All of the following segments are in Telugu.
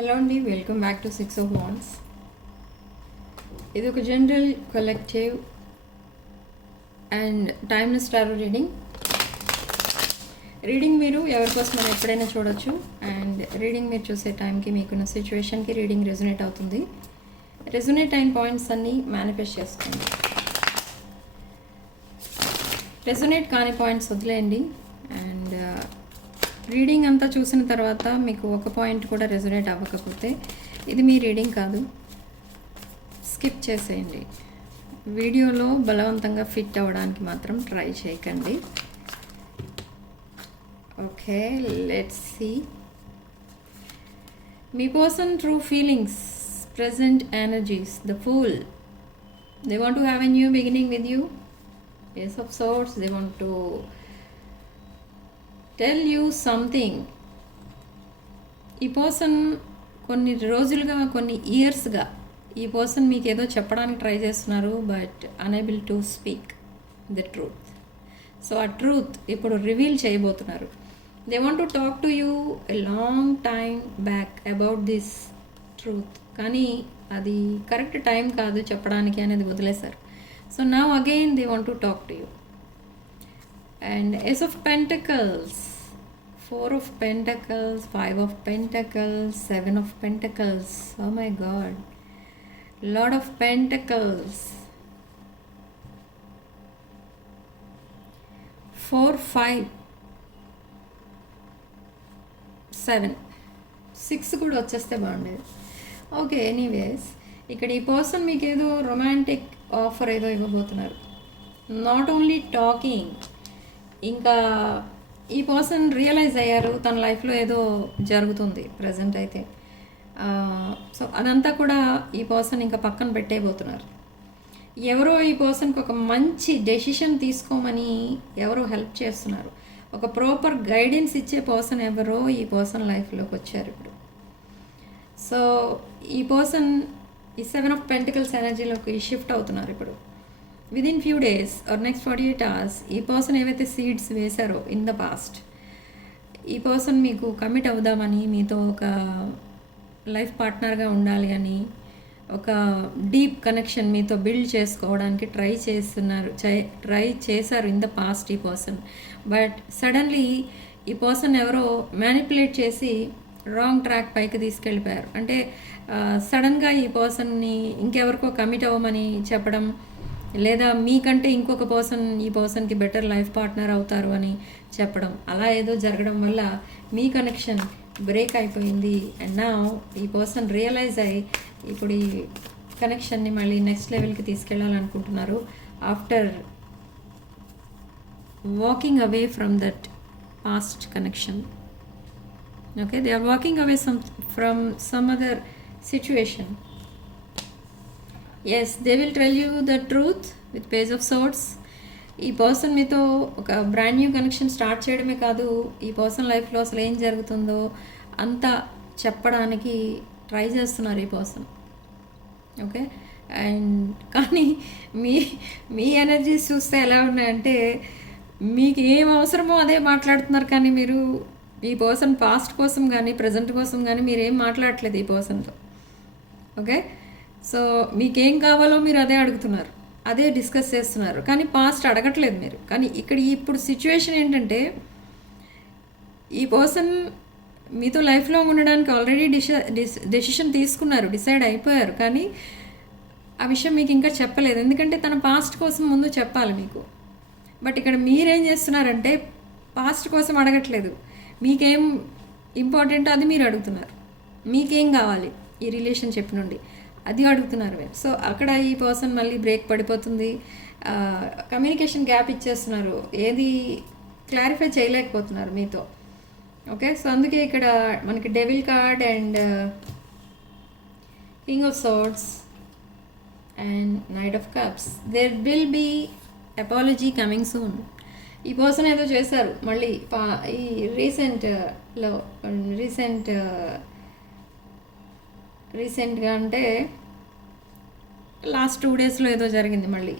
హలో అండి, welcome back to 6 of Wands. ఇది ఒక general collective and timeless tarot reading మీరు ఎవరికోసం ఎప్పుడైనా చూడొచ్చు. అండ్ రీడింగ్ మీరు చూసే టైంకి మీకున్న సిచ్యువేషన్కి రీడింగ్ రెజొనేట్ అవుతుంది. రెజొనేట్ అయిన పాయింట్స్ అన్నీ మేనిఫెస్ట్ చేసుకోండి. రెజొనేట్ కాని పాయింట్స్ వదిలేయండి. అండ్ రీడింగ్ అంతా చూసిన తర్వాత మీకు ఒక పాయింట్ కూడా రెజొనేట్ అవ్వకపోతే ఇది మీ రీడింగ్ కాదు, స్కిప్ చేసేయండి. వీడియోలో బలవంతంగా ఫిట్ అవ్వడానికి మాత్రం ట్రై చేయకండి. Okay, let's see. మీ person true feelings, present energies, the fool. They want to have a new beginning with you. Ace of Swords, they want to tell you something. ఈ పర్సన్ కొన్ని రోజులుగా, కొన్ని ఇయర్స్గా ఈ పర్సన్ మీకు ఏదో చెప్పడానికి ట్రై చేస్తున్నారు, but unable to speak the truth. So ఆ ట్రూత్ ఇప్పుడు రివీల్ చేయబోతున్నారు. They want to talk to you a long time back about this truth, కానీ అది కరెక్ట్ టైం కాదు చెప్పడానికి అనేది వదిలేశారు. So now again they want to talk to you. And Ace of Pentacles, 4 of Pentacles, 5 of Pentacles, 7 of Pentacles. Oh my God. Lord of Pentacles. 4, 5, 7, 6 కూడా వచ్చేస్తే బాగుండేది. ఓకే, ఎనీవేస్ ఇక్కడ ఈ పర్సన్ మీకు ఏదో రొమాంటిక్ ఆఫర్ ఏదో ఇవ్వబోతున్నారు. నాట్ ఓన్లీ టాకింగ్, ఇంకా ఈ పర్సన్ రియలైజ్ అయ్యారు తన లైఫ్లో ఏదో జరుగుతుంది ప్రజెంట్ అయితే. సో అదంతా కూడా ఈ పర్సన్ ఇంకా పక్కన పెట్టేయబోతున్నారు. ఎవరో ఈ పర్సన్కి ఒక మంచి డెసిషన్ తీసుకోమని ఎవరో హెల్ప్ చేస్తున్నారు. ఒక ప్రాపర్ గైడెన్స్ ఇచ్చే పర్సన్ ఎవరో ఈ పర్సన్ లైఫ్లోకి వచ్చారు ఇప్పుడు. సో ఈ పర్సన్ ఈ 7 of Pentacles ఎనర్జీలోకి షిఫ్ట్ అవుతున్నారు ఇప్పుడు. Within few days or next 48 hours ఈ పర్సన్ ఏవైతే సీడ్స్ వేశారో ఇన్ ద పాస్ట్, ఈ పర్సన్ మీకు కమిట్ అవుదామని, మీతో ఒక లైఫ్ పార్ట్నర్గా ఉండాలి అని, ఒక డీప్ కనెక్షన్ మీతో బిల్డ్ చేసుకోవడానికి ట్రై చేశారు ఇన్ ద పాస్ట్ ఈ పర్సన్. బట్ సడన్లీ ఈ పర్సన్ ఎవరో మ్యానిపులేట్ చేసి రాంగ్ ట్రాక్ పైకి తీసుకెళ్ళిపోయారు. అంటే సడన్గా ఈ పర్సన్ని ఇంకెవరికో కమిట్ అవ్వమని చెప్పడం, లేదా మీకంటే ఇంకొక పర్సన్ ఈ పర్సన్కి బెటర్ లైఫ్ పార్ట్నర్ అవుతారు అని చెప్పడం, అలా ఏదో జరగడం వల్ల మీ కనెక్షన్ బ్రేక్ అయిపోయింది. అండ్ నా ఈ పర్సన్ రియలైజ్ అయ్యి ఇప్పుడు ఈ కనెక్షన్ని మళ్ళీ నెక్స్ట్ లెవెల్కి తీసుకెళ్ళాలనుకుంటున్నారు. After walking away from that past connection. Okay, they are walking away from some other situation. Yes, they will tell you the truth with page of swords. ఈ పర్సన్ మీతో ఒక బ్రాండ్ న్యూ కనెక్షన్ స్టార్ట్ చేయడమే కాదు, ఈ పర్సన్ లైఫ్లో అసలు ఏం జరుగుతుందో అంతా చెప్పడానికి ట్రై చేస్తున్నారు ఈ పర్సన్. ఓకే, అండ్ కానీ మీ ఎనర్జీస్ చూస్తే ఎలా ఉన్నాయంటే మీకు ఏం అవసరమో అదే మాట్లాడుతున్నారు, కానీ మీరు ఈ పర్సన్ పాస్ట్ కోసం కానీ ప్రజెంట్ కోసం కానీ మీరేం మాట్లాడట్లేదు ఈ పర్సన్తో. ఓకే, సో మీకేం కావాలో మీరు అదే అడుగుతున్నారు, అదే డిస్కస్ చేస్తున్నారు, కానీ పాస్ట్ అడగట్లేదు మీరు. కానీ ఇక్కడ ఇప్పుడు సిచ్యువేషన్ ఏంటంటే ఈ పర్సన్ మీతో లైఫ్లో ఉండడానికి ఆల్రెడీ డెసిషన్ తీసుకున్నారు, డిసైడ్ అయిపోయారు, కానీ ఆ విషయం మీకు ఇంకా చెప్పలేదు. ఎందుకంటే తన పాస్ట్ కోసం ముందు చెప్పాలి మీకు. బట్ ఇక్కడ మీరేం చేస్తున్నారంటే పాస్ట్ కోసం అడగట్లేదు, మీకేం ఇంపార్టెంట్ అది మీరు అడుగుతున్నారు. మీకేం కావాలి ఈ రిలేషన్షిప్ నుండి అది అడుగుతున్నారు మీరు. సో అక్కడ ఈ పర్సన్ మళ్ళీ బ్రేక్ పడిపోతుంది, కమ్యూనికేషన్ గ్యాప్ ఇచ్చేస్తున్నారు, ఏది క్లారిఫై చేయలేకపోతున్నారు మీతో. ఓకే, సో అందుకే ఇక్కడ మనకి devil card and king of swords and knight of cups. There will be apology coming soon. ఈ పర్సన్ ఏదో చేశారు మళ్ళీ ఈ రీసెంట్గా అంటే లాస్ట్ 2 daysలో ఏదో జరిగింది, మళ్ళీ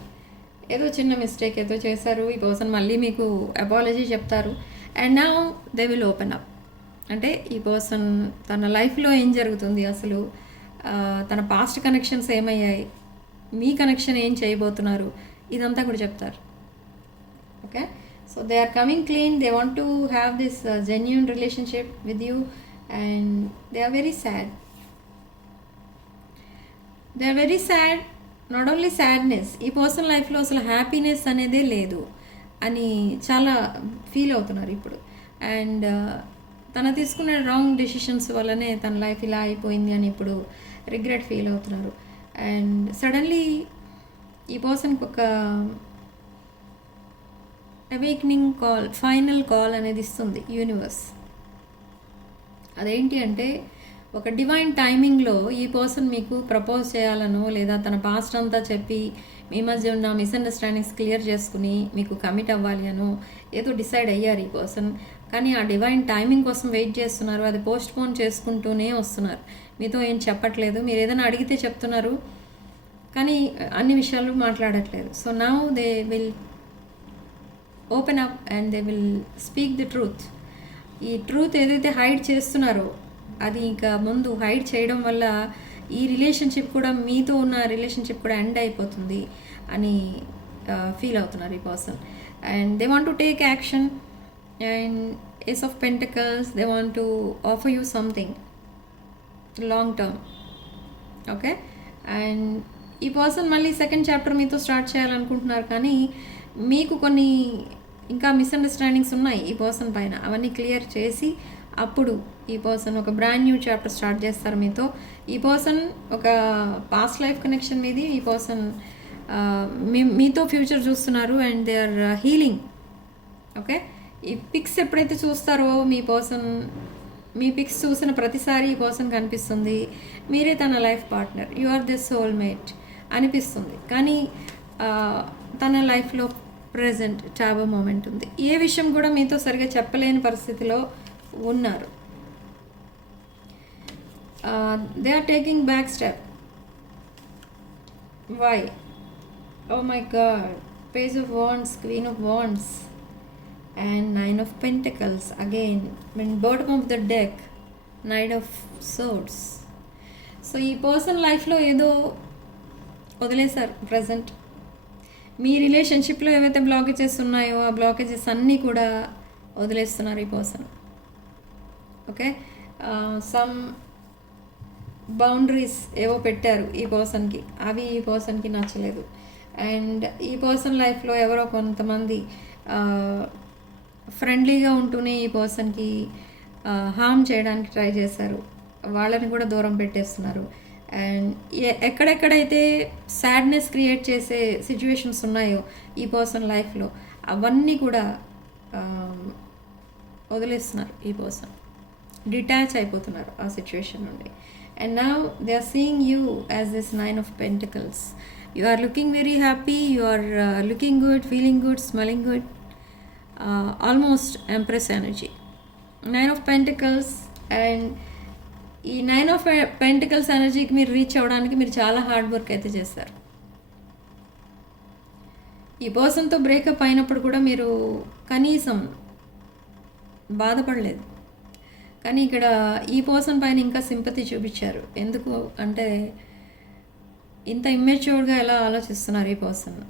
ఏదో చిన్న మిస్టేక్ ఏదో చేశారు. ఈ పర్సన్ మళ్ళీ మీకు అపాలజీ చెప్తారు. And now they will open up. అంటే ఈ పర్సన్ తన లైఫ్లో ఏం జరుగుతుంది అసలు, తన పాస్ట్ కనెక్షన్స్ ఏమయ్యాయి, మీ కనెక్షన్ ఏం చేయబోతున్నారు, ఇదంతా కూడా చెప్తారు. Okay, so they are coming clean, they want to have this genuine relationship with you and they are very sad. They are very sad. Not only sadness, ఈ పర్సన్ లైఫ్లో అసలు హ్యాపీనెస్ అనేదే లేదు అని చాలా ఫీల్ అవుతున్నారు ఇప్పుడు. అండ్ తన తీసుకున్న రాంగ్ డెసిషన్స్ వల్లనే తన లైఫ్ ఇలా అయిపోయింది అని ఇప్పుడు రిగ్రెట్ ఫీల్ అవుతున్నారు. అండ్ సడన్లీ ఈ పర్సన్కి ఒక అవేక్నింగ్ కాల్, ఫైనల్ కాల్ అనేది ఇస్తుంది యూనివర్స్. అదేంటి అంటే ఒక డివైన్ టైమింగ్లో ఈ పర్సన్ మీకు ప్రపోజ్ చేయాలనో లేదా తన పాస్ట్ అంతా చెప్పి మీ మధ్య ఉన్న మిస్అండర్స్టాండింగ్స్ క్లియర్ చేసుకుని మీకు కమిట్ అవ్వాలి అనో ఏదో డిసైడ్ అయ్యారు ఈ పర్సన్. కానీ ఆ డివైన్ టైమింగ్ కోసం వెయిట్ చేస్తున్నారు, అది పోస్ట్ పోన్ చేసుకుంటూనే వస్తున్నారు. మీతో ఏం చెప్పట్లేదు, మీరు ఏదైనా అడిగితే చెప్తున్నారు కానీ అన్ని విషయాలు మాట్లాడట్లేదు. So now they will open up and they will speak the truth. ఈ ట్రూత్ ఏదైతే హైడ్ చేస్తున్నారో అది ఇంకా ముందు హైడ్ చేయడం వల్ల ఈ రిలేషన్షిప్ కూడా, మీతో ఉన్న రిలేషన్షిప్ కూడా ఎండ్ అయిపోతుంది అని ఫీల్ అవుతున్నారు ఈ person. And they want to take action and ace of pentacles, they want to offer you something long term. Okay, and ఈ పర్సన్ మళ్ళీ సెకండ్ చాప్టర్ మీతో స్టార్ట్ చేయాలనుకుంటున్నారు కానీ మీకు కొన్ని ఇంకా మిస్అండర్స్టాండింగ్స్ ఉన్నాయి ఈ పర్సన్ పైన. అవన్నీ క్లియర్ చేసి అప్పుడు ఈ పర్సన్ ఒక బ్రాండ్ న్యూ చాప్టర్ స్టార్ట్ చేస్తారు మీతో. ఈ పర్సన్ ఒక పాస్ట్ లైఫ్ కనెక్షన్ మీది ఈ పర్సన్ మీతో ఫ్యూచర్ చూస్తున్నారు and they are healing. Okay, ఈ పిక్స్ ఎప్పుడైతే చూస్తారో మీ పర్సన్, మీ పిక్స్ చూసిన ప్రతిసారి ఈ పర్సన్ కనిపిస్తుంది మీరే తన life partner, you are this soulmate అనిపిస్తుంది. కానీ తన లైఫ్లో ప్రజెంట్ టాబో మూమెంట్ ఉంది. ఏ విషయం కూడా మీతో సరిగా చెప్పలేని పరిస్థితిలో ఉన్నారు. They are taking back step. Why? Oh my God, page of wands, queen of wands and nine of pentacles again, when bottom of the deck, knight of swords. So ఈ పర్సన్ లైఫ్లో ఏదో వదిలేశారు ప్రజెంట్. మీ రిలేషన్షిప్లో ఏవైతే బ్లాకేజెస్ ఉన్నాయో ఆ బ్లాకేజెస్ అన్నీ కూడా వదిలేస్తున్నారు ఈ పర్సన్. ఓకే, సమ్ బౌండరీస్ ఏవో పెట్టారు ఈ పర్సన్కి, అవి ఈ పర్సన్కి నచ్చలేదు. అండ్ ఈ పర్సన్ లైఫ్లో ఎవరో కొంతమంది ఫ్రెండ్లీగా ఉంటూనే ఈ పర్సన్కి హార్మ్ చేయడానికి ట్రై చేశారు, వాళ్ళని కూడా దూరం పెట్టేస్తున్నారు. అండ్ ఎక్కడెక్కడైతే సాడ్నెస్ క్రియేట్ చేసే సిచ్యువేషన్స్ ఉన్నాయో ఈ పర్సన్ లైఫ్లో అవన్నీ కూడా వదిలేస్తున్నారు ఈ పర్సన్, డిటాచ్ అయిపోతున్నారు ఆ సిచ్యువేషన్ నుండి. And now they are seeing you as this nine of pentacles. You are looking very happy, you are looking good, feeling good, smelling good. Almost empress energy, nine of pentacles. And ఈ నైన్ ఆఫ్ పెంటికల్స్ ఎనర్జీకి మీరు రీచ్ అవ్వడానికి మీరు చాలా హార్డ్ వర్క్ అయితే చేస్తారు. ఈ పర్సన్తో బ్రేకప్ అయినప్పుడు కూడా మీరు కనీసం బాధపడలేదు, కానీ ఇక్కడ ఈ పర్సన్ పైన ఇంకా సింపతి చూపించారు. ఎందుకు అంటే ఇంత ఇమ్మెచ్యూర్డ్గా ఎలా ఆలోచిస్తున్నారు ఈ పర్సన్,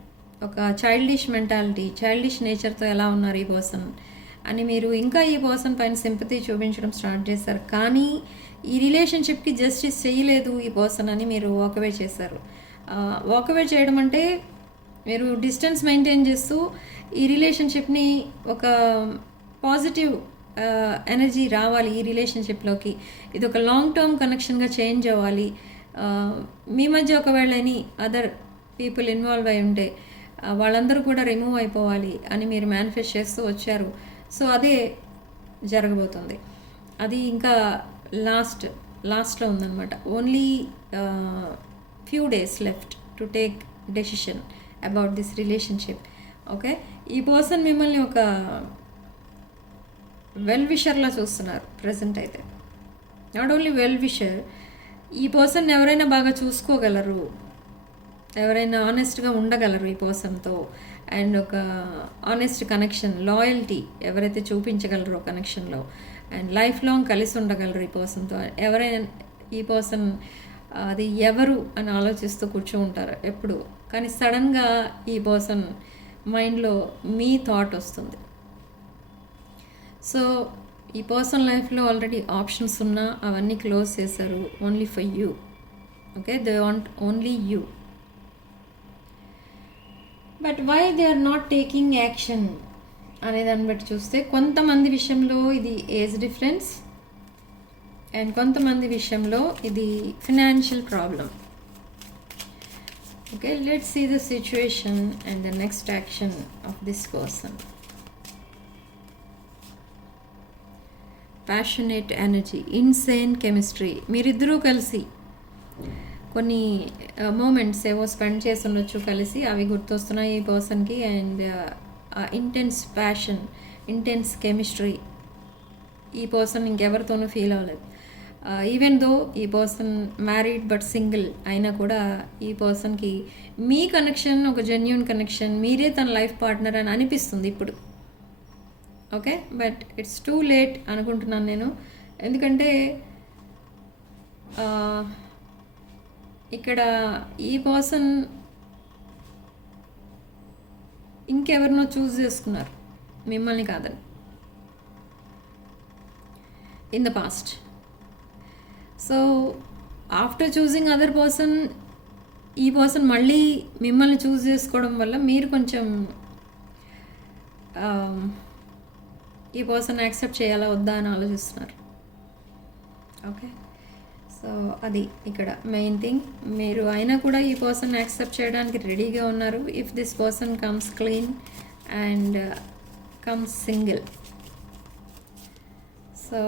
ఒక చైల్డిష్ మెంటాలిటీ, చైల్డిష్ నేచర్తో ఎలా ఉన్నారు ఈ పర్సన్ అని మీరు ఇంకా ఈ పర్సన్ పైన సింపతి చూపించడం స్టార్ట్ చేశారు. కానీ ఈ రిలేషన్షిప్కి జస్టిస్ చేయలేదు ఈ పర్సన్ అని మీరు వాకవే చేశారు. వాకవే చేయడం అంటే మీరు డిస్టెన్స్ మెయింటైన్ చేస్తూ ఈ రిలేషన్షిప్ని ఒక పాజిటివ్ ఎనర్జీ రావాలి ఈ రిలేషన్షిప్లోకి, ఇది ఒక లాంగ్ టర్మ్ కనెక్షన్గా చేంజ్ అవ్వాలి, మీ మధ్య ఒకవేళ ఎనీ అదర్ పీపుల్ ఇన్వాల్వ్ అయి ఉంటే వాళ్ళందరూ కూడా రిమూవ్ అయిపోవాలి అని మీరు మేనిఫెస్ట్ చేస్తూ వచ్చారు. సో అదే జరగబోతుంది. అది ఇంకా లాస్ట్లో ఉందన్నమాట. Only few days left to take decision about this relationship. Okay, ఈ పర్సన్ మిమ్మల్ని ఒక వెల్ విషర్లా చూస్తున్నారు ప్రజెంట్ అయితే. నాట్ ఓన్లీ వెల్ విషర్, ఈ పర్సన్ ఎవరైనా బాగా చూసుకోగలరు, ఎవరైనా ఆనెస్ట్గా ఉండగలరు ఈ పర్సన్తో. అండ్ ఒక ఆనెస్ట్ కనెక్షన్, లాయల్టీ ఎవరైతే చూపించగలరో కనెక్షన్లో అండ్ లైఫ్ లాంగ్ కలిసి ఉండగలరు ఈ పర్సన్తో. ఎవరైనా ఈ పర్సన్ అది ఎవరు అని ఆలోచిస్తూ కూర్చోంటారు ఎప్పుడు, కానీ సడన్గా ఈ పర్సన్ మైండ్లో మీ థాట్ వస్తుంది. సో ఈ పర్సన్ లైఫ్లో ఆల్రెడీ ఆప్షన్స్ ఉన్నా అవన్నీ క్లోజ్ చేశారు, only for you. Okay, they want only you. But why they are not taking action అనే దాన్ని బట్టి చూస్తే కొంతమంది విషయంలో ఇది ఏజ్ డిఫరెన్స్ అండ్ కొంతమంది విషయంలో ఇది financial problem. Okay, let's see the situation and the next action of this person. Passionate energy, insane chemistry. మీరిద్దరూ కలిసి కొన్ని మూమెంట్స్ ఏవో స్పెండ్ చేసి ఉండొచ్చు కలిసి, అవి గుర్తొస్తున్నాయి ఈ పర్సన్కి. And intense passion, intense chemistry ఈ పర్సన్ ఇంకెవరితోనూ ఫీల్ అవ్వలేదు. ఈవెన్ దో ఈ పర్సన్ మ్యారీడ్ బట్ సింగిల్ అయినా కూడా ఈ పర్సన్కి మీ కనెక్షన్ ఒక జెన్యూన్ కనెక్షన్, మీరే తన లైఫ్ పార్ట్నర్ అని అనిపిస్తుంది ఇప్పుడు. Okay, but it's too late అనుకుంటున్నాను నేను. ఎందుకంటే ఇక్కడ ఈ పర్సన్ ఇంకెవరినో చూస్ చేసుకున్నారు, మిమ్మల్ని కాదని, in the past. So after choosing other person, ఈ పర్సన్ మళ్ళీ మిమ్మల్ని చూస్ చేసుకోవడం వల్ల మీరు కొంచెం ఈ పర్సన్ యాక్సెప్ట్ చేయాలా వద్దా అని ఆలోచిస్తున్నారు. ఓకే, సో అది ఇక్కడ మెయిన్ థింగ్. మీరు అయినా కూడా ఈ పర్సన్ యాక్సెప్ట్ చేయడానికి రెడీగా ఉన్నారు if this person comes clean and comes single. So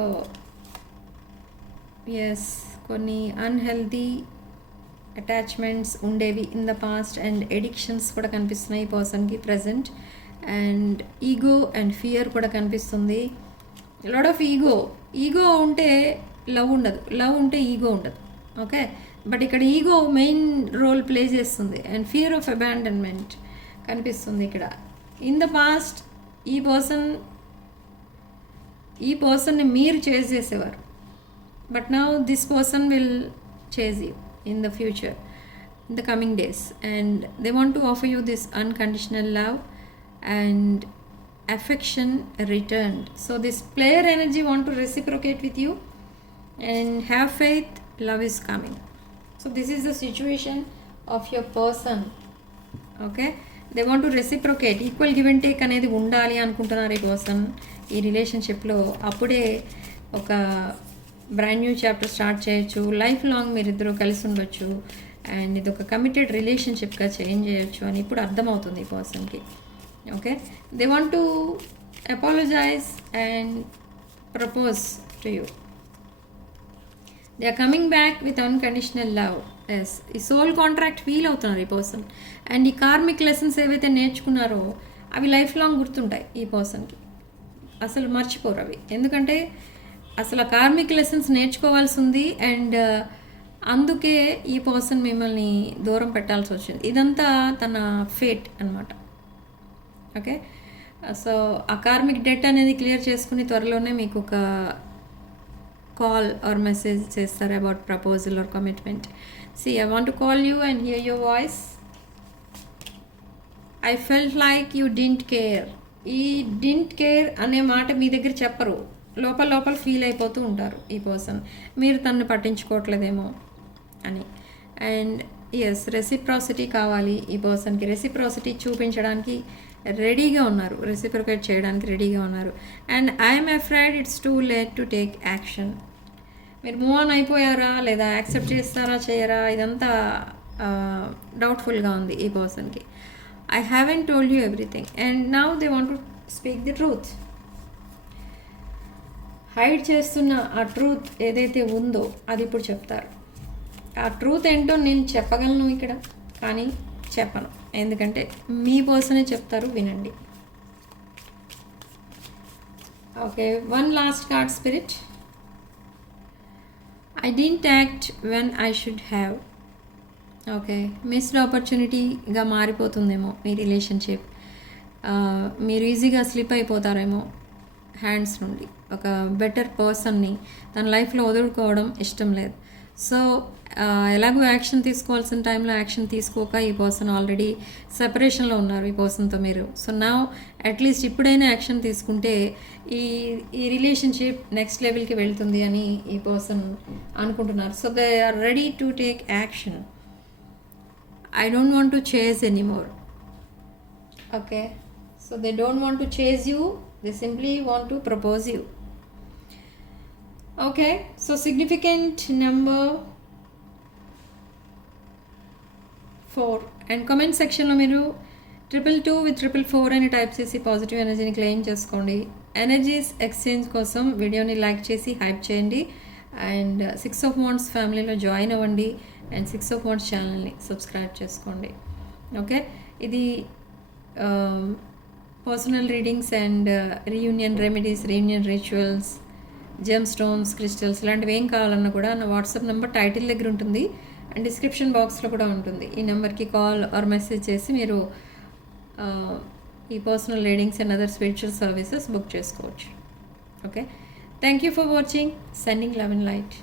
yes, కొన్ని అన్హెల్దీ అటాచ్మెంట్స్ ఉండేవి in the past and addictions కూడా కనిపిస్తున్నాయి ఈ పర్సన్కి present. And ego and fear కూడా కనిపిస్తుంది. లాట్ ఆఫ్ ఈగో ఉంటే లవ్ ఉండదు, లవ్ ఉంటే ఈగో ఉండదు. ఓకే, బట్ ఇక్కడ ఈగో మెయిన్ రోల్ ప్లే చేస్తుంది అండ్ ఫియర్ ఆఫ్ అబాండన్మెంట్ కనిపిస్తుంది ఇక్కడ. ఇన్ ద పాస్ట్ ఈ పర్సన్ని మీరు చేజ్ చేసేవారు, but now this person will chase you in the future, in the coming days. And they want to offer you this unconditional love and affection returned. So this player energy want to reciprocate with you and have faith, love is coming. So this is the situation of your person. Okay, they want to reciprocate, equal give and take అనేది ఉండాలి అనుకుంటున్నారు ఈ పర్సన్ ఈ రిలేషన్షిప్లో. అప్పుడే ఒక బ్రాండ్ న్యూ చాప్టర్ స్టార్ట్ చేయొచ్చు, లైఫ్ లాంగ్ మీరిద్దరూ కలిసి ఉండొచ్చు అండ్ ఇది ఒక కమిటెడ్ రిలేషన్షిప్గా చేంజ్ చేయొచ్చు అని ఇప్పుడు అర్థమవుతుంది ఈ పర్సన్కి. Okay, they want to apologize and propose to you. They are coming back with unconditional love. Yes, ఈ సోల్ కాంట్రాక్ట్ ఫీల్ అవుతున్నారు ఈ పర్సన్. అండ్ ఈ కార్మిక్ లెసన్స్ ఏవైతే నేర్చుకున్నారో అవి లైఫ్ లాంగ్ గుర్తుంటాయి ఈ పర్సన్కి, అసలు మర్చిపోరు అవి. ఎందుకంటే అసలు ఆ కార్మిక్ లెసన్స్ నేర్చుకోవాల్సి ఉంది అండ్ అందుకే ఈ పర్సన్ మిమ్మల్ని దూరం పెట్టాల్సి వచ్చింది. ఇదంతా తన ఫేట్ అనమాట. ఓకే, సో ఆ కార్మిక్ డెట్ అనేది క్లియర్ చేసుకుని త్వరలోనే మీకు ఒక కాల్ ఆర్ మెసేజ్ చేస్తారు about proposal or commitment. See, I want to call you and hear your voice. I felt like you didn't care. ఈ డింట్ కేర్ అనే మాట మీ దగ్గర చెప్పరు, లోపల ఫీల్ అయిపోతూ ఉంటారు ఈ పర్సన్, మీరు తనని పట్టించుకోవట్లేదేమో అని. అండ్ ఎస్, రెసిప్రాసిటీ కావాలి ఈ పర్సన్కి. రెసిప్రాసిటీ చూపించడానికి రెడీగా ఉన్నారు, రెసిప్రొకేట్ చేయడానికి రెడీగా ఉన్నారు. And I'm afraid it's too late to take action. మీరు మూవ్ ఆన్ అయిపోయారా లేదా యాక్సెప్ట్ చేస్తారా చేయరా ఇదంతా డౌట్ఫుల్గా ఉంది ఈ పర్సన్కి. I haven't told you everything and now they want to speak the truth. Hide చేస్తున్న ఆ ట్రూత్ ఏదైతే ఉందో అది ఇప్పుడు చెప్తారు. ఆ ట్రూత్ ఏంటో నేను చెప్పగలను ఇక్కడ, కానీ చెప్పను, ఎందుకంటే మీ పర్సనే చెప్తారు, వినండి. Okay, one last card spirit. I didn't act when I should have. Okay, missed ఆపర్చునిటీగా మారిపోతుందేమో మీ రిలేషన్షిప్. మీరు ఈజీగా స్లిప్ అయిపోతారేమో హ్యాండ్స్ నుండి. ఒక బెటర్ పర్సన్ని తన లైఫ్లో వదులుకోవడం ఇష్టం లేదు. సో ఎలాగో యాక్షన్ తీసుకోవాల్సిన టైంలో యాక్షన్ తీసుకోక ఈ పర్సన్ ఆల్రెడీ సెపరేషన్లో ఉన్నారు ఈ పర్సన్తో మీరు. సో నా అట్లీస్ట్ ఇప్పుడైనా యాక్షన్ తీసుకుంటే ఈ ఈ రిలేషన్షిప్ నెక్స్ట్ లెవెల్కి వెళ్తుంది అని ఈ పర్సన్ అనుకుంటున్నారు. So they are ready to take action. I don't want to chase anymore. Okay, so they don't want to chase you, they simply want to propose you. Okay, so significant number 4 and comment section lo meeru 222 with 444 అని టైప్ చేసి పాజిటివ్ ఎనర్జీని క్లెయిమ్ చేసుకోండి. ఎనర్జీస్ ఎక్స్చేంజ్ కోసం వీడియోని లైక్ చేసి హైప్ చేయండి అండ్ 6 of Wands ఫ్యామిలీలో జాయిన్ అవ్వండి అండ్ 6 of Wands ఛానల్ని సబ్స్క్రైబ్ చేసుకోండి. ఓకే, ఇది personal readings and reunion remedies, reunion rituals, gem stones, crystals ఇలాంటివి ఏం కావాలన్నా కూడా నా వాట్సాప్ నెంబర్ టైటిల్ దగ్గర ఉంటుంది అండ్ డిస్క్రిప్షన్ బాక్స్లో కూడా ఉంటుంది. ఈ నెంబర్కి కాల్ ఆర్ మెసేజ్ చేసి మీరు ఈ personal readings and other spiritual services book చేసుకోవచ్చు. Okay, thank you for watching. Sending love and light.